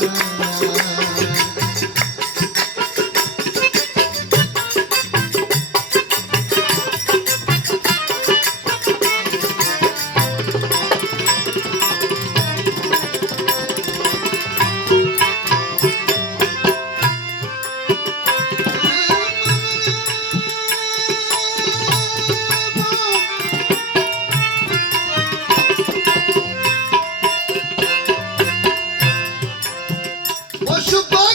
Yeah. Goodbye.